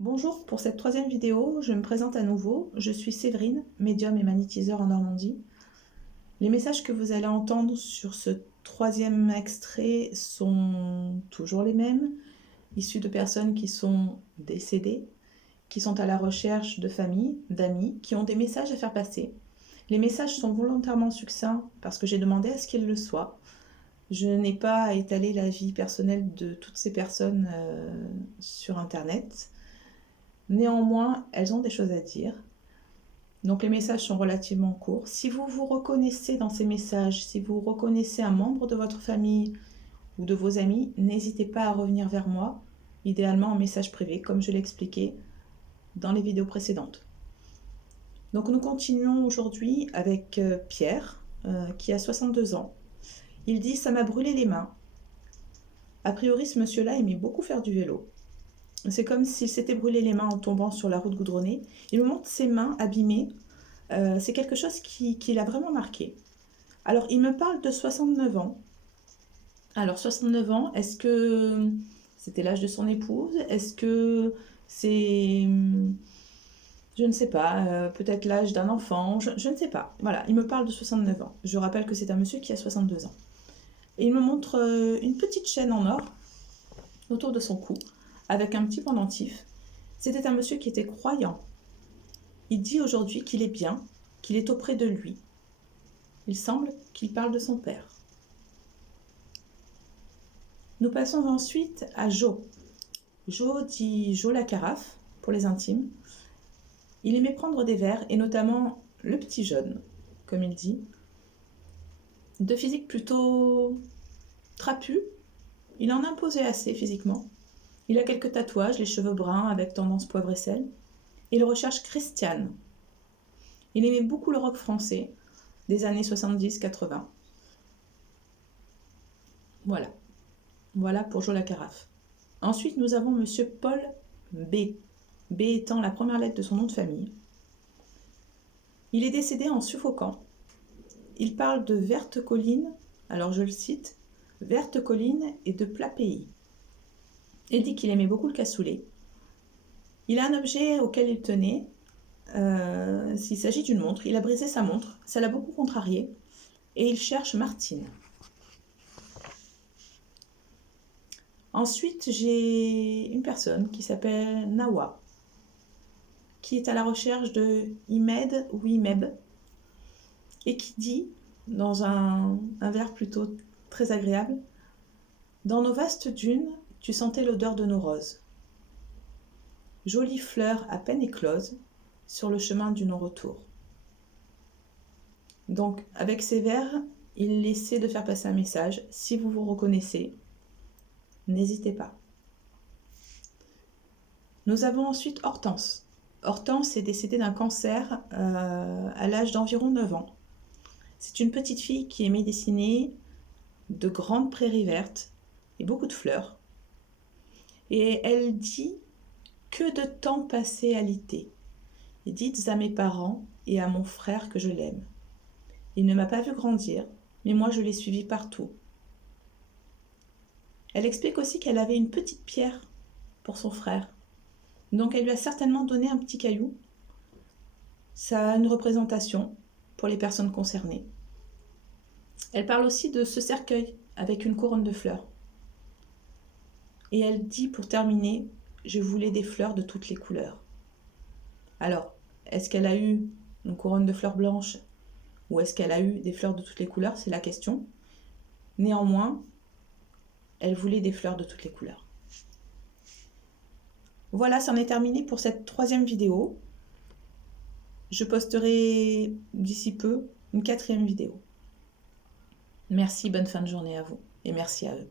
Bonjour, pour cette troisième vidéo, je me présente à nouveau. Je suis Séverine, médium et magnétiseur en Normandie. Les messages que vous allez entendre sur ce troisième extrait sont toujours les mêmes, issus de personnes qui sont décédées, qui sont à la recherche de famille, d'amis, qui ont des messages à faire passer. Les messages sont volontairement succincts parce que j'ai demandé à ce qu'ils le soient. Je n'ai pas à étaler la vie personnelle de toutes ces personnes sur Internet. Néanmoins, elles ont des choses à dire. Donc les messages sont relativement courts. Si vous vous reconnaissez dans ces messages, si vous reconnaissez un membre de votre famille ou de vos amis, n'hésitez pas à revenir vers moi, idéalement en message privé, comme je l'ai expliqué dans les vidéos précédentes. Donc nous continuons aujourd'hui avec Pierre, qui a 62 ans. Il dit « Ça m'a brûlé les mains ». A priori, ce monsieur-là aimait beaucoup faire du vélo. C'est comme s'il s'était brûlé les mains en tombant sur la route goudronnée. Il me montre ses mains abîmées. C'est quelque chose qui l'a vraiment marqué. Alors, il me parle de 69 ans. Alors, 69 ans, est-ce que c'était l'âge de son épouse? Est-ce que c'est, je ne sais pas, peut-être l'âge d'un enfant? Je ne sais pas. Voilà, il me parle de 69 ans. Je rappelle que c'est un monsieur qui a 62 ans. Et il me montre une petite chaîne en or autour de son cou, avec un petit pendentif. C'était un monsieur qui était croyant. Il dit aujourd'hui qu'il est bien, qu'il est auprès de lui. Il semble qu'il parle de son père. Nous passons ensuite à Jo. Jo dit Jo la carafe, pour les intimes. Il aimait prendre des verres, et notamment le petit jeune, comme il dit. De physique plutôt trapu, il en imposait assez physiquement. Il a quelques tatouages, les cheveux bruns avec tendance poivre et sel. Et il recherche Christiane. Il aimait beaucoup le rock français des années 70-80. Voilà. Voilà pour Jo la carafe. Ensuite, nous avons Monsieur Paul B. B étant la première lettre de son nom de famille. Il est décédé en suffoquant. Il parle de vertes collines, alors je le cite, vertes collines et de plats pays. Il dit qu'il aimait beaucoup le cassoulet. Il a un objet auquel il tenait. S'il s'agit d'une montre, il a brisé sa montre, ça l'a beaucoup contrarié, et il cherche Martine. Ensuite, j'ai une personne qui s'appelle Nawa, qui est à la recherche de Imed ou Imeb, et qui dit, dans un vers plutôt très agréable, « Dans nos vastes dunes, tu sentais l'odeur de nos roses. Jolie fleur à peine éclose, sur le chemin du non-retour. » Donc, avec ces vers, il essaie de faire passer un message. Si vous vous reconnaissez, n'hésitez pas. Nous avons ensuite Hortense. Hortense est décédée d'un cancer à l'âge d'environ 9 ans. C'est une petite fille qui aimait dessiner de grandes prairies vertes et beaucoup de fleurs. Et elle dit « Que de temps passé à l'ité. Et dites à mes parents et à mon frère que je l'aime. Il ne m'a pas vu grandir, mais moi je l'ai suivi partout. » Elle explique aussi qu'elle avait une petite pierre pour son frère. Donc elle lui a certainement donné un petit caillou. Ça a une représentation pour les personnes concernées. Elle parle aussi de ce cercueil avec une couronne de fleurs. Et elle dit pour terminer, je voulais des fleurs de toutes les couleurs. Alors, est-ce qu'elle a eu une couronne de fleurs blanches ou est-ce qu'elle a eu des fleurs de toutes les couleurs? C'est la question. Néanmoins, elle voulait des fleurs de toutes les couleurs. Voilà, c'en est terminé pour cette troisième vidéo. Je posterai d'ici peu une quatrième vidéo. Merci, bonne fin de journée à vous et merci à eux.